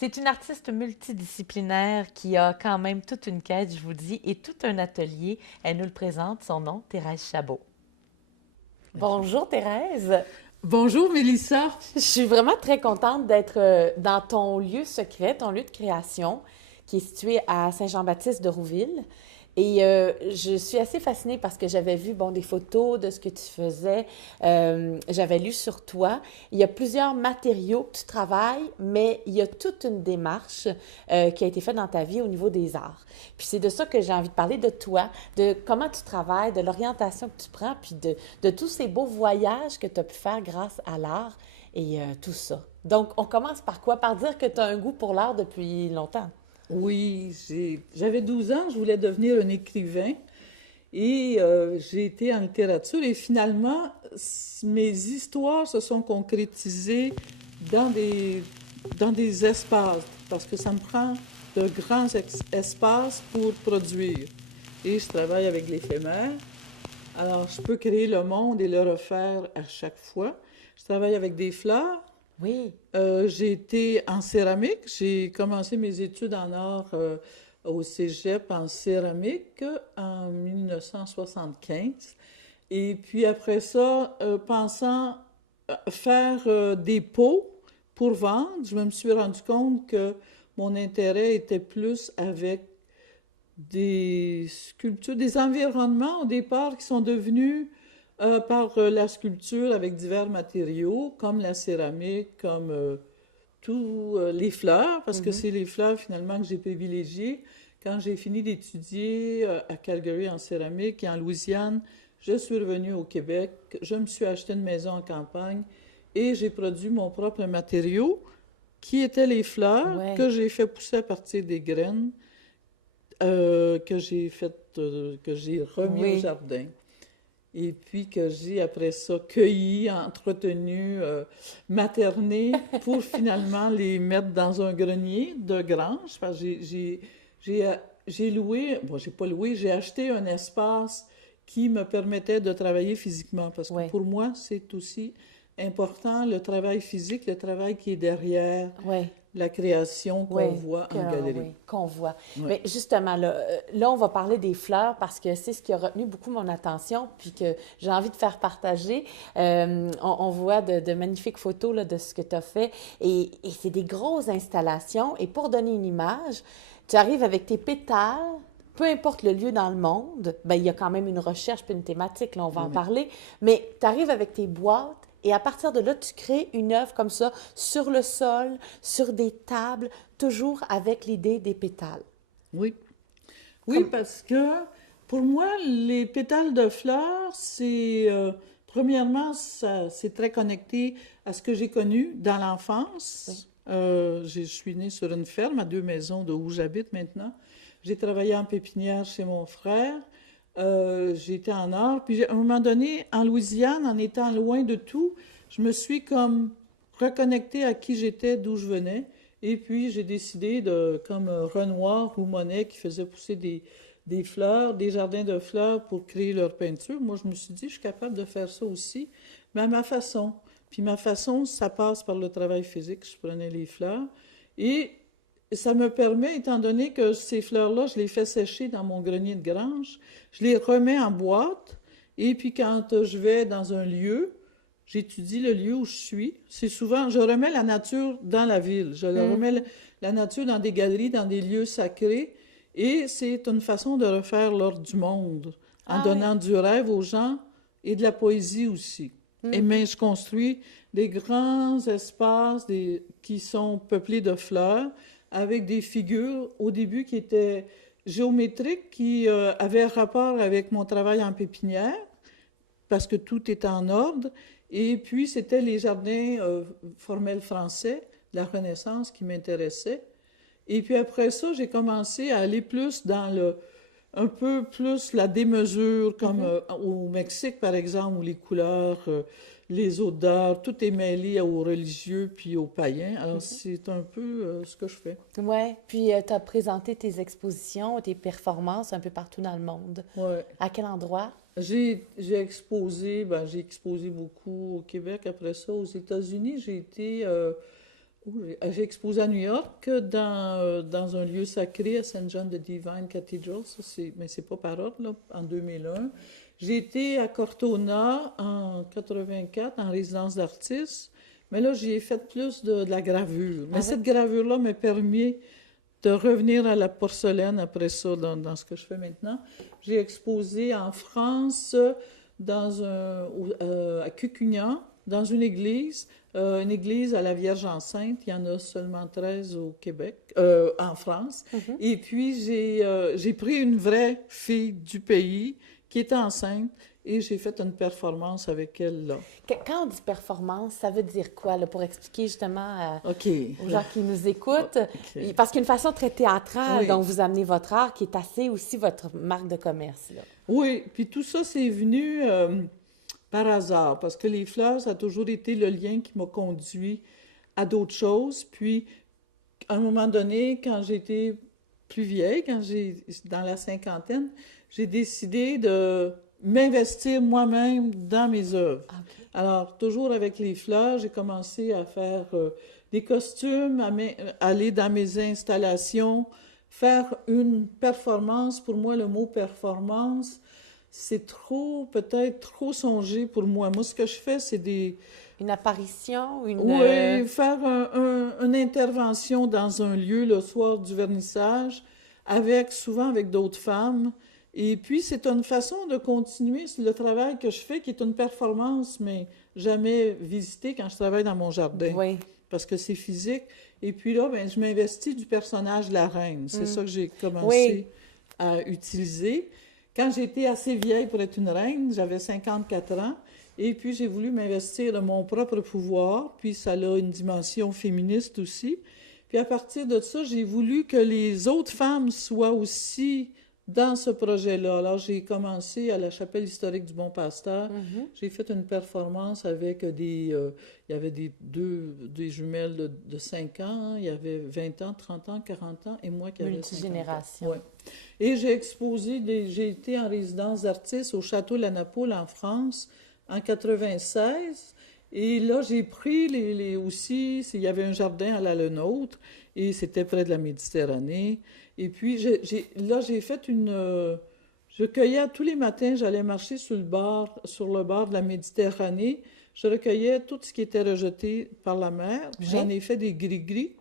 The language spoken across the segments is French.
C'est une artiste multidisciplinaire qui a quand même toute une quête, je vous dis, et tout un atelier. Elle nous le présente, son nom, Thérèse Chabot. Bonjour Thérèse. Bonjour Mélissa. Je suis vraiment très contente d'être dans ton lieu secret, ton lieu de création, qui est situé à Saint-Jean-Baptiste de Rouville. Et je suis assez fascinée parce que j'avais vu bon, des photos de ce que tu faisais. J'avais lu sur toi. Il y a plusieurs matériaux que tu travailles, mais il y a toute une démarche qui a été faite dans ta vie au niveau des arts. Puis c'est de ça que j'ai envie de parler de toi, de comment tu travailles, de l'orientation que tu prends, puis de tous ces beaux voyages que tu as pu faire grâce à l'art et tout ça. Donc, on commence par quoi? Par dire que tu as un goût pour l'art depuis longtemps. Oui, j'avais 12 ans, je voulais devenir un écrivain et j'ai été en littérature et finalement, mes histoires se sont concrétisées dans dans des espaces parce que ça me prend de grands espaces pour produire. Et je travaille avec l'éphémère, alors je peux créer le monde et le refaire à chaque fois. Je travaille avec des fleurs. Oui. J'ai été en céramique. J'ai commencé mes études en art au Cégep en céramique en 1975. Et puis après ça, pensant faire des pots pour vendre, je me suis rendu compte que mon intérêt était plus avec des sculptures, des environnements au départ qui sont devenus par la sculpture avec divers matériaux, comme la céramique, comme tous les fleurs, parce que Mhm. c'est les fleurs finalement que j'ai privilégiées. Quand j'ai fini d'étudier à Calgary en céramique et en Louisiane, je suis revenue au Québec, je me suis acheté une maison en campagne et j'ai produit mon propre matériau qui étaient les fleurs Ouais. que j'ai fait pousser à partir des graines que j'ai remis au Oui. jardin. Et puis que j'ai après ça cueilli, entretenu, materné pour finalement les mettre dans un grenier de grange. Parce que j'ai, j'ai loué, bon, j'ai pas loué, j'ai acheté un espace qui me permettait de travailler physiquement. Parce que Ouais. pour moi, c'est aussi important le travail physique, le travail qui est derrière Ouais. la création qu'on Oui, voit en galerie. oui, qu'on voit. Ouais. Mais justement, là, on va parler des fleurs parce que c'est ce qui a retenu beaucoup mon attention puis que j'ai envie de faire partager. On voit de magnifiques photos là, de ce que tu as fait et c'est des grosses installations. Et pour donner une image, tu arrives avec tes pétales, peu importe le lieu dans le monde, ben, il y a quand même une recherche puis une thématique, là, on va en Oui. parler, mais tu arrives avec tes boîtes et à partir de là, tu crées une œuvre comme ça sur le sol, sur des tables, toujours avec l'idée des pétales. Oui. Oui, Comme... parce que pour moi, les pétales de fleurs, premièrement, c'est très connecté à ce que j'ai connu dans Oui. l'enfance. Je suis née sur une ferme à 2 maisons de où j'habite maintenant. J'ai travaillé en pépinière chez mon frère. J'ai été en art. Puis à un moment donné, en Louisiane, en étant loin de tout, je me suis comme reconnectée à qui j'étais, d'où je venais. Et puis j'ai décidé de, comme Renoir ou Monet qui faisaient pousser des fleurs, des jardins de fleurs pour créer leur peinture. Moi, je me suis dit, je suis capable de faire ça aussi, mais à ma façon. Puis ma façon, ça passe par le travail physique. Je prenais les fleurs et ça me permet, étant donné que ces fleurs-là, je les fais sécher dans mon grenier de grange, je les remets en boîte et puis quand je vais dans un lieu, j'étudie le lieu où je suis. C'est souvent, je remets la nature dans la ville. Hmm. Remets la nature dans des galeries, dans des lieux sacrés. Et c'est une façon de refaire l'ordre du monde, en Ah oui. donnant du rêve aux gens et de la poésie aussi. Et Mhm. mais je construis des grands espaces qui sont peuplés de fleurs, avec des figures au début qui étaient géométriques, qui avaient rapport avec mon travail en pépinière parce que tout est en ordre. Et puis, c'était les jardins formels français de la Renaissance qui m'intéressaient. Et puis après ça, j'ai commencé à aller plus dans un peu plus la démesure, comme Mhm. au Mexique, par exemple, où les couleurs, les odeurs, tout est mêlé aux religieux puis aux païens. Alors, Mhm. c'est un peu ce que je fais. Ouais. Puis tu as présenté tes expositions, tes performances un peu partout dans le monde. Ouais. À quel endroit? J'ai exposé beaucoup au Québec. Après ça, aux États-Unis, j'ai été J'ai exposé à New York dans un lieu sacré à Saint John the Divine Cathedral, mais c'est pas par ordre, là, en 2001. J'ai été à Cortona en 84 en résidence d'artiste, mais là j'ai fait plus de la gravure. Mais cette gravure-là m'a permis de revenir à la porcelaine après ça, dans ce que je fais maintenant. J'ai exposé en France, à Cucugnan, dans une église à la Vierge enceinte. Il y en a seulement 13 au Québec, en France. Et puis, j'ai pris une vraie fille du pays qui était enceinte et j'ai fait une performance avec elle là. Quand on dit performance, ça veut dire quoi, là, pour expliquer justement OK. aux gens qui nous écoutent? OK. Parce qu'il y a une façon très théâtrale Oui. dont vous amenez votre art qui est assez aussi votre marque de commerce, là. Oui, puis tout ça, c'est venu par hasard, parce que les fleurs, ça a toujours été le lien qui m'a conduit à d'autres choses. Puis, à un moment donné, quand j'étais plus vieille, dans la cinquantaine, j'ai décidé de m'investir moi-même dans mes œuvres. OK. Alors, toujours avec les fleurs, j'ai commencé à faire des costumes, aller dans mes installations, faire une performance. Pour moi, le mot performance, c'est peut-être trop songé pour moi. Moi, ce que je fais, c'est Une apparition, oui, faire une intervention dans un lieu le soir du vernissage, souvent avec d'autres femmes. Et puis, c'est une façon de continuer le travail que je fais, qui est une performance, mais jamais visitée quand je travaille dans mon jardin. Oui. Parce que c'est physique. Et puis là, ben, je m'investis du personnage de la reine. C'est ça que j'ai commencé Oui. à utiliser. Quand j'étais assez vieille pour être une reine, j'avais 54 ans, et puis j'ai voulu m'investir de mon propre pouvoir, puis ça a une dimension féministe aussi. Puis à partir de ça, j'ai voulu que les autres femmes soient aussi dans ce projet-là. Alors j'ai commencé à la chapelle historique du Bon Pasteur. J'ai fait une performance avec il y avait des jumelles de 5 ans, il y avait 20 ans, 30 ans, 40 ans, et moi qui avais 50 ans. Multigénération. Ouais. Et j'ai exposé, j'ai été en résidence d'artiste au Château La Napoule en France en 96. Et là, j'ai pris aussi, il y avait un jardin à la Lenôtre, et c'était près de la Méditerranée. Et puis, j'ai fait je cueillais tous les matins, j'allais marcher sur le bord de la Méditerranée. Je recueillais tout ce qui était rejeté par la mer. Puis j'en ai fait des gris-gris.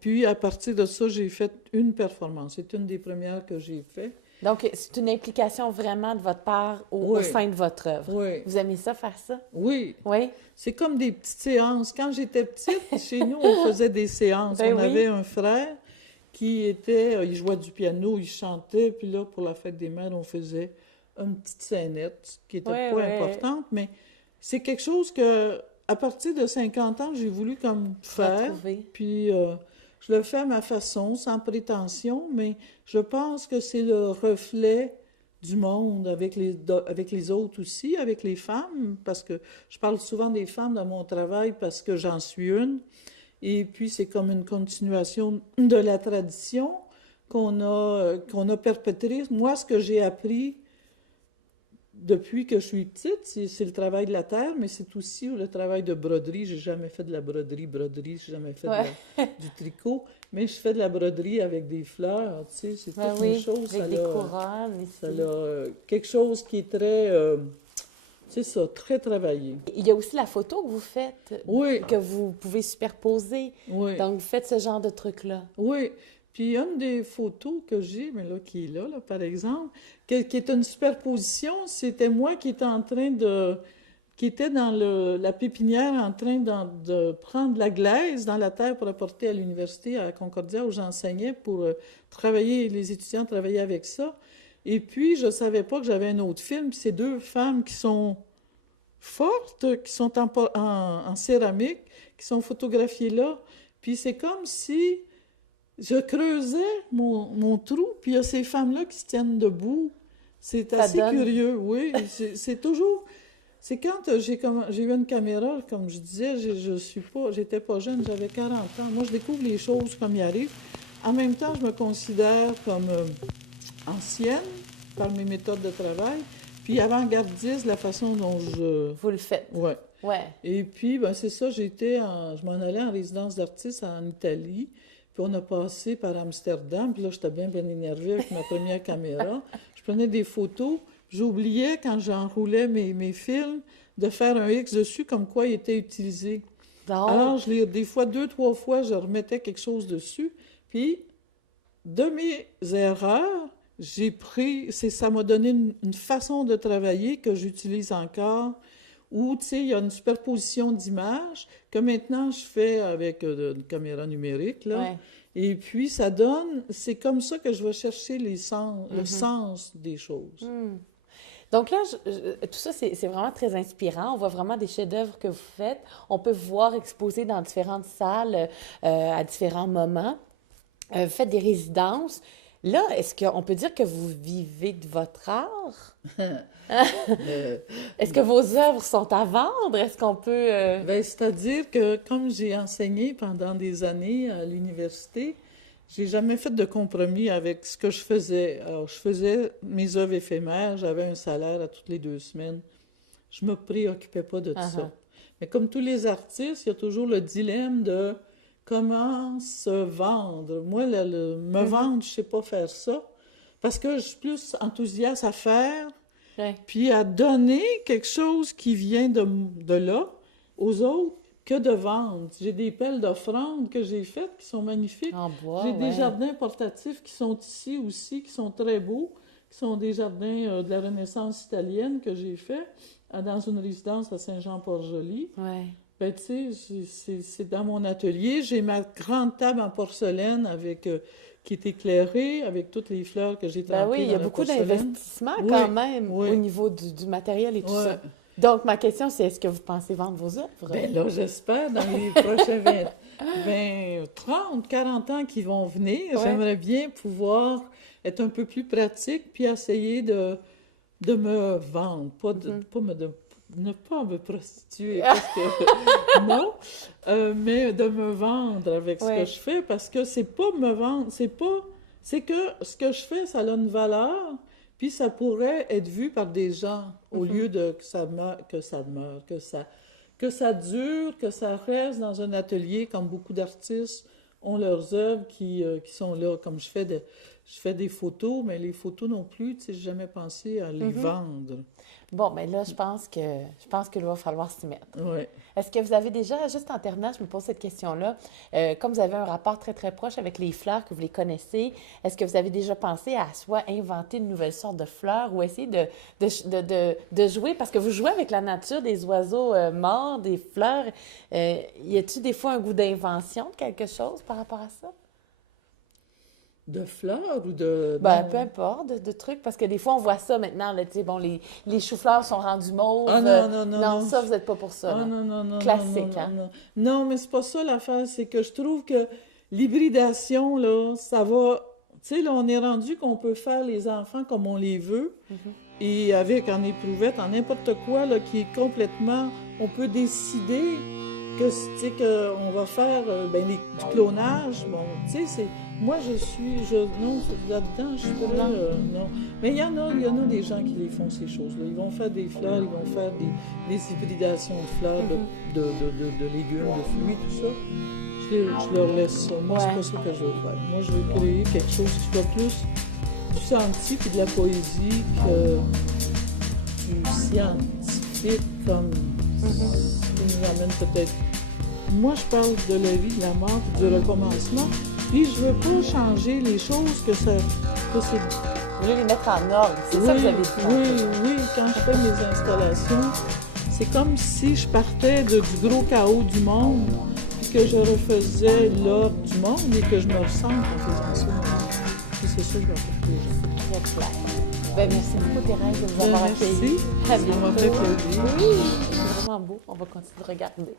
Puis, à partir de ça, j'ai fait une performance. C'est une des premières que j'ai fait. Donc, c'est une implication vraiment de votre part au sein de votre œuvre. Oui. Vous aimez ça, faire ça? Oui. Oui? C'est comme des petites séances. Quand j'étais petite, chez nous, on faisait des séances. Ben On oui. avait un frère il jouait du piano, il chantait, puis là, pour la fête des mères, on faisait une petite scénette qui était pas importante, mais c'est quelque chose que, à partir de 50 ans, j'ai voulu comme faire. Retrouver. Puis je le fais à ma façon, sans prétention, mais je pense que c'est le reflet du monde avec les autres aussi, avec les femmes, parce que je parle souvent des femmes dans mon travail parce que j'en suis une. Et puis, c'est comme une continuation de la tradition qu'on a perpétrée. Moi, ce que j'ai appris depuis que je suis petite, c'est le travail de la terre, mais c'est aussi le travail de broderie. J'ai jamais fait de la broderie, j'ai jamais fait du tricot, mais je fais de la broderie avec des fleurs, tu sais, c'est toute une chose. Avec des couronnes ici. Ça a quelque chose qui est très... c'est ça, très travaillé. Il y a aussi la photo que vous faites, que vous pouvez superposer. Oui. Donc, vous faites ce genre de truc-là. Oui. Puis, une des photos que j'ai, mais là, qui est là, par exemple, qui est une superposition, c'était moi qui était dans la pépinière en train de prendre la glaise dans la terre pour apporter à l'université à Concordia où j'enseignais pour travailler, les étudiants travaillaient avec ça. Et puis, je ne savais pas que j'avais un autre film. Puis c'est deux femmes qui sont fortes, qui sont en céramique, qui sont photographiées là. Puis c'est comme si je creusais mon trou, puis il y a ces femmes-là qui se tiennent debout. C'est assez curieux, oui. C'est toujours... C'est quand j'ai eu une caméra, comme je disais, j'étais pas jeune, j'avais 40 ans. Moi, je découvre les choses comme il arrive. En même temps, je me considère comme... ancienne par mes méthodes de travail, puis avant-gardiste, la façon dont je... Vous le faites. Ouais. Ouais. Et puis, ben, c'est ça, je m'en allais en résidence d'artiste en Italie, puis on a passé par Amsterdam, puis là, j'étais bien énervée avec ma première caméra. Je prenais des photos, j'oubliais, quand j'enroulais mes films, de faire un X dessus, comme quoi il était utilisé. Donc, Alors, des fois, 2, 3 fois, je remettais quelque chose dessus, puis de mes erreurs, ça m'a donné une façon de travailler que j'utilise encore, où, tu sais, il y a une superposition d'images que maintenant je fais avec une caméra numérique, là. ouais. Et puis, c'est comme ça que je vais chercher le sens des choses. Hmm. Donc là, tout ça, c'est vraiment très inspirant. On voit vraiment des chefs-d'œuvre que vous faites. On peut vous voir exposés dans différentes salles à différents moments. Vous faites des résidences. Là, est-ce qu'on peut dire que vous vivez de votre art? Euh, Est-ce que vos œuvres sont à vendre? Est-ce qu'on peut... Ben, c'est-à-dire que comme j'ai enseigné pendant des années à l'université, j'ai jamais fait de compromis avec ce que je faisais. Alors, je faisais mes œuvres éphémères, j'avais un salaire à toutes les 2 semaines. Je me préoccupais pas de Ah, ça. Mais comme tous les artistes, il y a toujours le dilemme de comment se vendre. Moi, me vendre, je sais pas faire ça, parce que je suis plus enthousiaste à faire ouais. puis à donner quelque chose qui vient de là aux autres que de vendre. J'ai des pelles d'offrandes que j'ai faites qui sont magnifiques. En bois, J'ai des ouais. jardins portatifs qui sont ici aussi, qui sont très beaux, qui sont des jardins de la Renaissance italienne que j'ai fait dans une résidence à Saint-Jean-Port-Joli. Ouais. Ben, tu sais, c'est dans mon atelier. J'ai ma grande table en porcelaine qui est éclairée avec toutes les fleurs que j'ai Ben trempées oui, il y dans a la beaucoup porcelaine. d'investissements Oui, quand même oui. au niveau du matériel et tout Ouais. ça. Donc, ma question, c'est est-ce que vous pensez vendre vos œuvres? Ben là, j'espère, dans les prochains 30, 40 ans qui vont venir, Ouais. j'aimerais bien pouvoir être un peu plus pratique puis essayer de me vendre, ne pas me prostituer, parce que non, mais de me vendre avec ce Ouais. que je fais, parce que c'est pas me vendre, c'est que ce que je fais, ça a une valeur, puis ça pourrait être vu par des gens, au lieu de que ça meure, que ça dure, que ça reste dans un atelier, comme beaucoup d'artistes ont leurs œuvres qui sont là, comme je fais des photos, mais les photos non plus, tu sais, j'ai jamais pensé à les vendre. Bon, mais là, je pense qu'il va falloir s'y mettre. Ouais. Est-ce que vous avez déjà, juste en terminant, je me pose cette question-là, comme vous avez un rapport très, très proche avec les fleurs, que vous les connaissez, est-ce que vous avez déjà pensé à soit inventer une nouvelle sorte de fleurs ou essayer de jouer, parce que vous jouez avec la nature, des oiseaux morts, des fleurs, y a-t-il des fois un goût d'invention de quelque chose par rapport à ça? De fleurs ou de... Ben, non. peu importe, de trucs, parce que des fois, on voit ça maintenant, là, tu sais, bon, les choux-fleurs sont rendus mauves. Ah non, non, non. ça, vous n'êtes pas pour ça, Ah là. non, non, non, Classique, non, hein? non, non. Non, mais c'est pas ça l'affaire, c'est que je trouve que l'hybridation, là, ça va... Tu sais, là, on est rendu qu'on peut faire les enfants comme on les veut, et avec en éprouvette, en n'importe quoi, là, qui est complètement... On peut décider que, tu sais, qu'on va faire du clonage, bon, tu sais, c'est... Moi, non, là-dedans, je suis pas non. Mais il y en a des gens qui les font, ces choses-là. Ils vont faire des fleurs, ils vont faire des hybridations de fleurs, de légumes, de fruits, tout ça. Je leur laisse ça. Moi, c'est pas ça que je veux faire. Moi, je veux créer quelque chose qui soit plus du senti puis de la poésie que du scientifique, comme qui nous amène peut-être... Moi, je parle de la vie, de la mort, puis du recommencement. Puis je veux pas changer les choses, que c'est... Vous voulez les mettre en ordre, c'est ça que vous avez dit. Oui, quand je fais mes installations, c'est comme si je partais du gros chaos du monde, puis que je refaisais l'ordre du monde et que je me ressemble en faisant ça. Puis c'est ça que je vais apporter aux gens. Très clair. Ben, merci beaucoup, Thérèse, de vous avoir accueilli. Merci. À Ça m'a bientôt. fait plaisir. Oui, c'est vraiment beau. On va continuer de regarder.